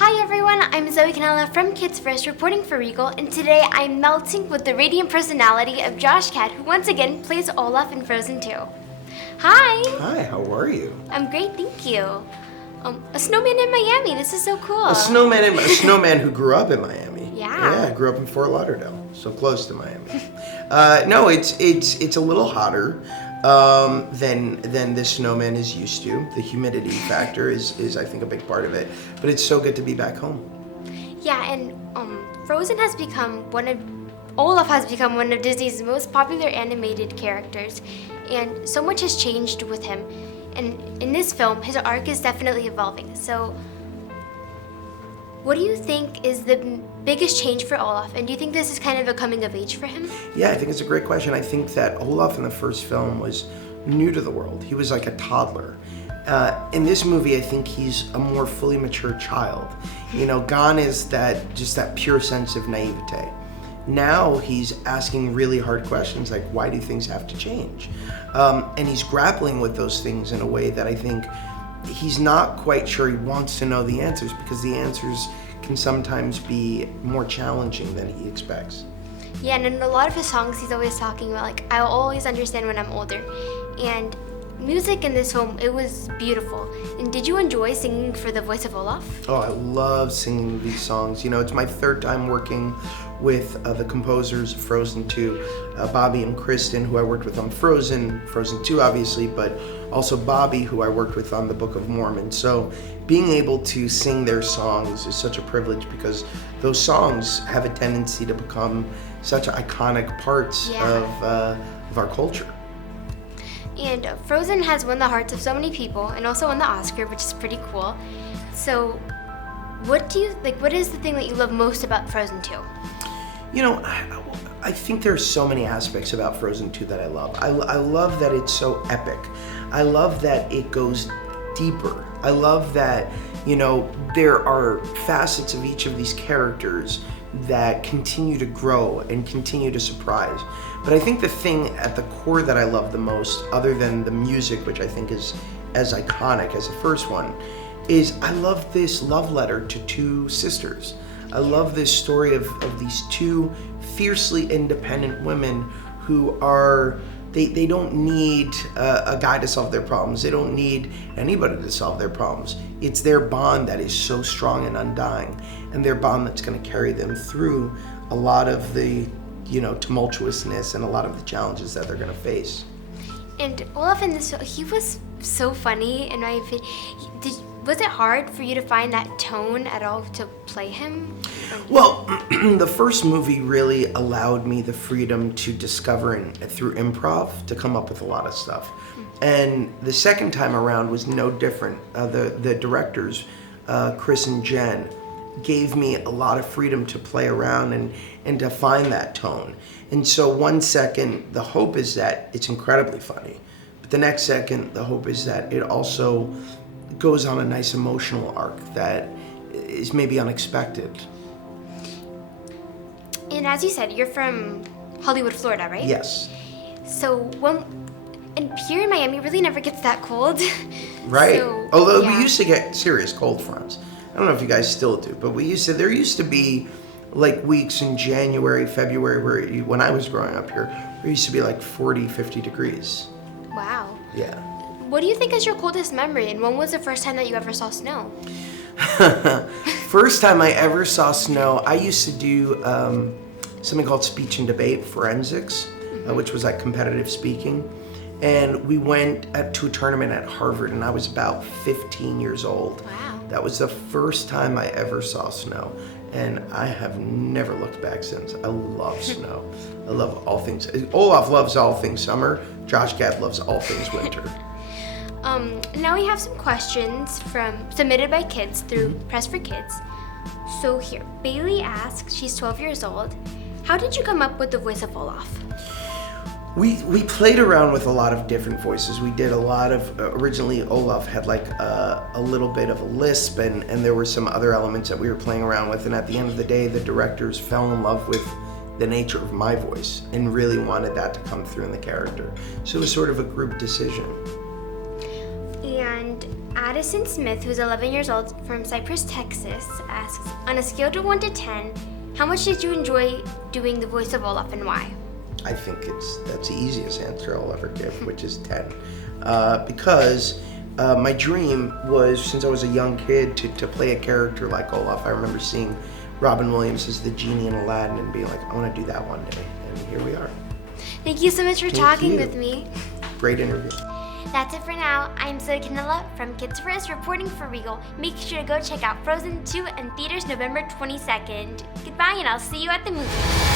Hi everyone, I'm Zoe C from Kids First reporting for Regal, and today I'm melting with the radiant personality of Josh Gad, who once again plays Olaf in Frozen 2. Hi! Hi, how are you? I'm great, thank you. A snowman in Miami, this is so cool. A snowman who grew up in Miami. Yeah. Yeah, grew up in Fort Lauderdale, so close to Miami. No, it's a little hotter than the snowman is used to. The humidity factor is I think a big part of it, but it's so good to be back home. Yeah, and Frozen has become Olaf has become one of Disney's most popular animated characters, and so much has changed with him. And in this film, his arc is definitely evolving. So, what do you think is the biggest change for Olaf? And do you think this is kind of a coming of age for him? Yeah, I think it's a great question. I think that Olaf in the first film was new to the world. He was like a toddler. In this movie, I think he's a more fully mature child. You know, gone is that pure sense of naivete. Now he's asking really hard questions like, why do things have to change? And he's grappling with those things in a way that I think he's not quite sure he wants to know the answers, because the answers can sometimes be more challenging than he expects. Yeah, and in a lot of his songs, he's always talking about, like, I'll always understand when I'm older. And music in this film, it was beautiful. And did you enjoy singing for the voice of Olaf? Oh, I love singing these songs. You know, it's my third time working with the composers of Frozen 2, Bobby and Kristen, who I worked with on Frozen 2 obviously, but also Bobby, who I worked with on the Book of Mormon. So being able to sing their songs is such a privilege, because those songs have a tendency to become such iconic parts of our culture. And Frozen has won the hearts of so many people, and also won the Oscar, which is pretty cool. So, what is the thing that you love most about Frozen 2? You know, I think there's so many aspects about Frozen 2 that I love. I love that it's so epic. I love that it goes deeper. I love that, you know, there are facets of each of these characters that continue to grow and continue to surprise. But I think the thing at the core that I love the most, other than the music, which I think is as iconic as the first one, is I love this love letter to two sisters. I love this story of these two fiercely independent women who are, they don't need a guy to solve their problems. They don't need anybody to solve their problems. It's their bond that is so strong and undying, and their bond that's going to carry them through a lot of the, you know, tumultuousness and a lot of the challenges that they're going to face. And Olaf in this, he was so funny, in my opinion. Was it hard for you to find that tone at all to play him? Well, the first movie really allowed me the freedom to discover through improv to come up with a lot of stuff. And the second time around was no different. The directors, Chris and Jen, gave me a lot of freedom to play around and to find that tone. And so one second, the hope is that it's incredibly funny. But the next second, the hope is that it also goes on a nice emotional arc that is maybe unexpected. And as you said, you're from Hollywood, Florida, right? Yes. So and here in Miami, it really never gets that cold. Right. So, although yeah. we used to get serious cold fronts. I don't know if you guys still do, but there used to be like weeks in January, February, where when I was growing up here, there used to be like 40, 50 degrees. Wow. Yeah. What do you think is your coldest memory, and when was the first time that you ever saw snow? First time I ever saw snow, I used to do something called speech and debate forensics, which was like competitive speaking. And we went to a tournament at Harvard, and I was about 15 years old. Wow. That was the first time I ever saw snow, and I have never looked back since. I love snow. I love all things. Olaf loves all things summer. Josh Gad loves all things winter. Now we have some questions submitted by kids through Press for Kids. So here, Bailey asks, she's 12 years old, how did you come up with the voice of Olaf? We played around with a lot of different voices. We did a lot of, originally Olaf had like a little bit of a lisp, and there were some other elements that we were playing around with, and at the end of the day, the directors fell in love with the nature of my voice and really wanted that to come through in the character. So it was sort of a group decision. And Addison Smith, who's 11 years old from Cypress, Texas, asks, on a scale of 1 to 10, how much did you enjoy doing the voice of Olaf and why? I think that's the easiest answer I'll ever give, which is 10. Because my dream was, since I was a young kid, to play a character like Olaf. I remember seeing Robin Williams as the genie in Aladdin and being like, I want to do that one day. And here we are. Thank you so much for talking with me. Great interview. That's it for now. I'm Zoe Canella from Kids for Us reporting for Regal. Make sure to go check out Frozen 2 in theaters November 22nd. Goodbye, and I'll see you at the movies.